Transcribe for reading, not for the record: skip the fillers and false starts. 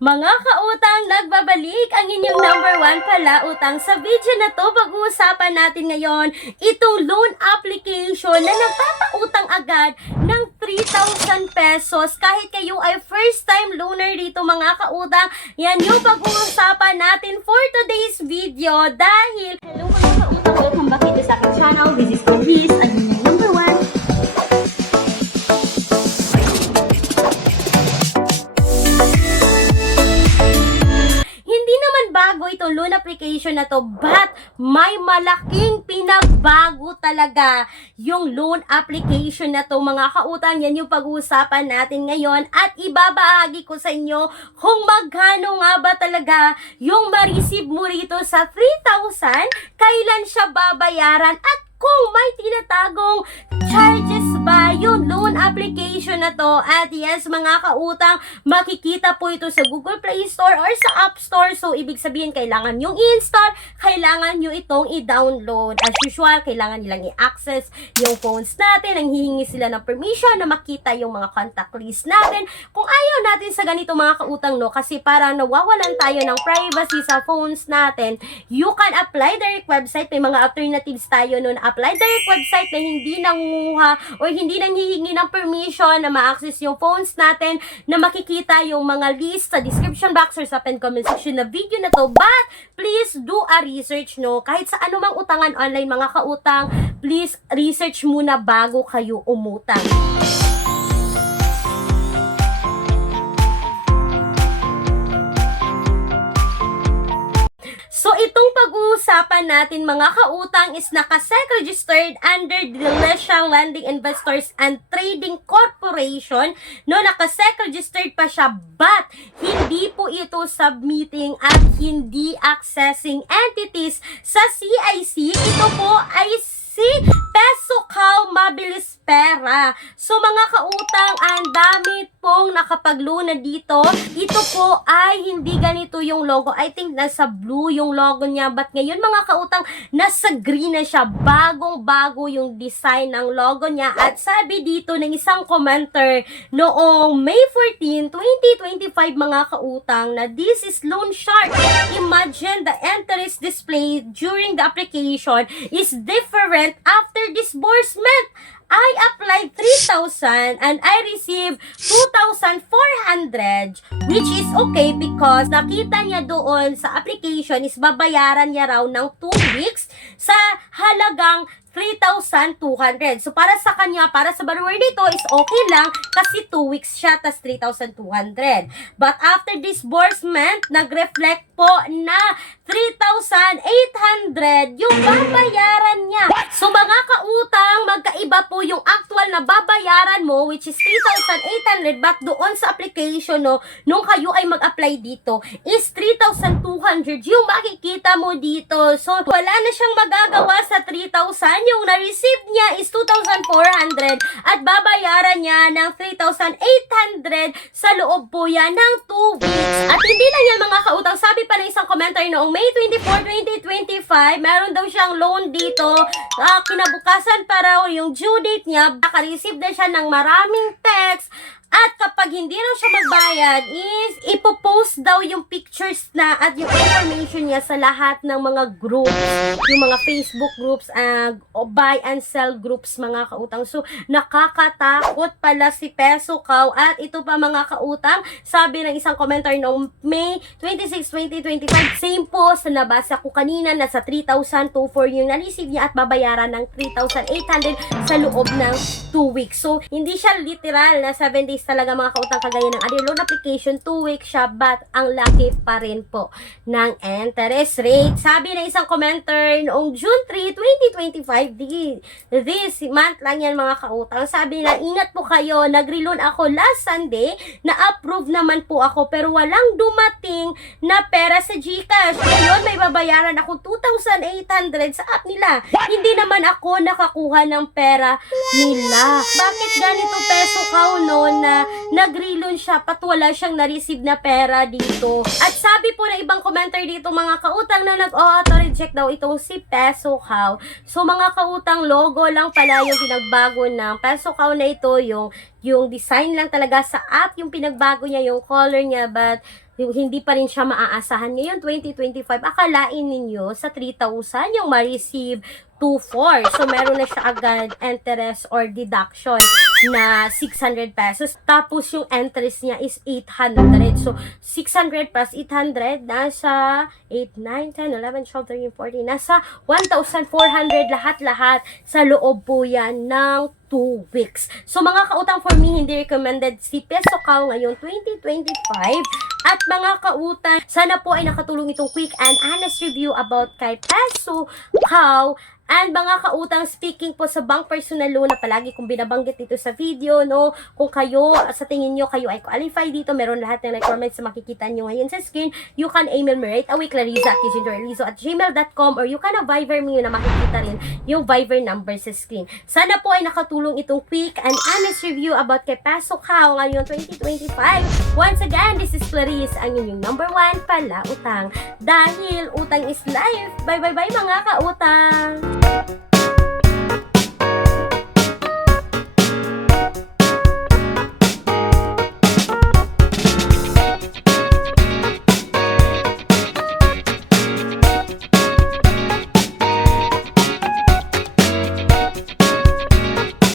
Mga kautang, nagbabalik ang inyong number 1 pala utang. Sa video na to, pag-uusapan natin ngayon itong loan application na nagpapautang agad ng 3,000 pesos. Kahit kayo ay first time loaner dito mga kautang, yan yung pag-uusapan natin for today's video. Dahil, hello mga kautang, welcome back to sa aking channel. This is Liz, ang inyong number 1. Bago itong loan application na to, but may malaking pinagbago talaga yung loan application na to mga kautang. Yan yung pag-uusapan natin ngayon at ibabahagi ko sa inyo kung magkano nga ba talaga yung ma-receive mo rito sa 3,000, kailan siya babayaran at kung may tinatagong charges ba yung loan application na to. At yes mga kautang, makikita po ito sa Google Play Store or sa App Store. So ibig sabihin kailangan yung i-install, kailangan nyo itong i-download. As usual, kailangan nilang i-access yung phones natin. Ang hihingi sila ng permission na makita yung mga contact list natin. Kung ayaw natin sa ganito mga kautang, no, kasi parang nawawalan tayo ng privacy sa phones natin, you can apply direct website. May mga alternatives tayo nun. Apply direct website na hindi nanguha o hindi nanghihingi ng permission na ma-access yung phones natin, na makikita yung mga list sa description box or sa pen comment section na video na to. But please do a research, no, kahit sa anumang utangan online mga kautang, please research muna bago kayo umutang. So, itong pag-uusapan natin mga kautang is nakasec registered under the Lesiang Lending Investors and Trading Corporation. No, nakasec registered pa siya, but hindi po ito submitting at hindi accessing entities sa CIC. Ito po ay si Pesocal Mabilis Pera. So mga kautang, ang dami pong nakapagluna dito. Ito po ay hindi ganito yung logo. I think nasa blue yung logo niya. But ngayon mga kautang, nasa green na siya. Bagong-bago yung design ng logo niya. At sabi dito ng isang commenter noong May 14, 2025 mga kautang, na this is loan shark. Imagine the interest displayed during the application is different after disbursement. I applied 3,000 and I received 2,400, which is okay because nakita niya doon sa application is babayaran niya raw ng 2 weeks sa halagang 3,200. So, para sa kanya, para sa borrower dito is okay lang kasi 2 weeks siya, tas 3,200. But after disbursement, nag-reflect po na 3,800 yung babayaran niya. So, mga kautang, magkaiba po yung actual na babayaran mo, which is 3,800, but doon sa application, no, nung kayo ay mag-apply dito, is 3,200 yung makikita mo dito. So, wala na siyang magagawa sa 3,000. Yung na-receive niya is 2,400 at babayaran niya ng 3,800 sa loob po yan ng 2 weeks. At hindi lang yan mga kautang, sabi pa ng isang commenter noong May 24, 2025, meron daw siyang loan dito. Kinabukasan pa raw yung due date niya, naka-receive na siya ng maraming text. At kapag hindi raw siya magbayad, is ipopost daw yung pictures na at yung information niya sa lahat ng mga groups, yung mga Facebook groups, buy and sell groups mga kautang. So, nakakatakot pala si Pesocal. At ito pa mga kautang, sabi ng isang commenter noong May 26, 2025, same po sa nabasa ko kanina, nasa 3,204 yung na-receive niya at babayaran ng 3,800 sa loob ng 2 weeks. So, hindi siya literal na 7 days talaga mga kautang kagaya ng other loan application, 2 weeks siya, but ang laki pa rin po ng interest rate. Sabi ng isang commenter noong June 3, 2025, this month lang yan mga kautang, sabi na, ingat po kayo, nagre-loan ako last Sunday, na-approve naman po ako, pero walang dumating na pera sa GCash. Ngayon, may babayaran ako 2,800 sa app nila. Hindi naman ako nakakuha ng pera nila. Bakit ganito Pesocal, no, na nag-reloan siya, pat wala siyang na-receive na pera dito? At sabi po na ibang commenter dito mga kautang na nag-auto-reject daw itong si Pesocal. So mga kautang, logo lang pala yung pinagbago ng Pesocal na ito, yung design lang talaga sa app yung pinagbago niya, yung color niya, but hindi pa rin siya maaasahan. Ngayon, 2025, akalain ninyo sa 3,000 yung ma-receive 2,400. So, meron na siya agad interest or deduction na 600 pesos. Tapos, yung interest niya is 800. So, 600 plus 800, nasa 8, 9, 10, 11, 12, 13, 14, nasa 1,400 lahat-lahat sa loob po yan ng 2 weeks. So, mga kautang, for me, hindi recommended si Peso Cow ngayong 2025. At mga kautang, sana po ay nakatulong itong quick and honest review about kay Peso Cow. And mga kautang, speaking po sa bank personal loan na palagi kong binabanggit dito sa video, no, kung kayo, sa tingin nyo, kayo ay qualify dito, meron lahat ng requirements na makikita nyo ngayon sa screen, you can email me right away, clarissa@gmail.com, or you can Viber me na makikita rin yung Viber number sa screen. Sana po ay nakatulong itong quick and honest review about kay Peso Cow ngayong 2025. Once again, this is Clarice, ang inyong number 1 pala utang. Dahil utang is life. Bye bye bye mga kautang!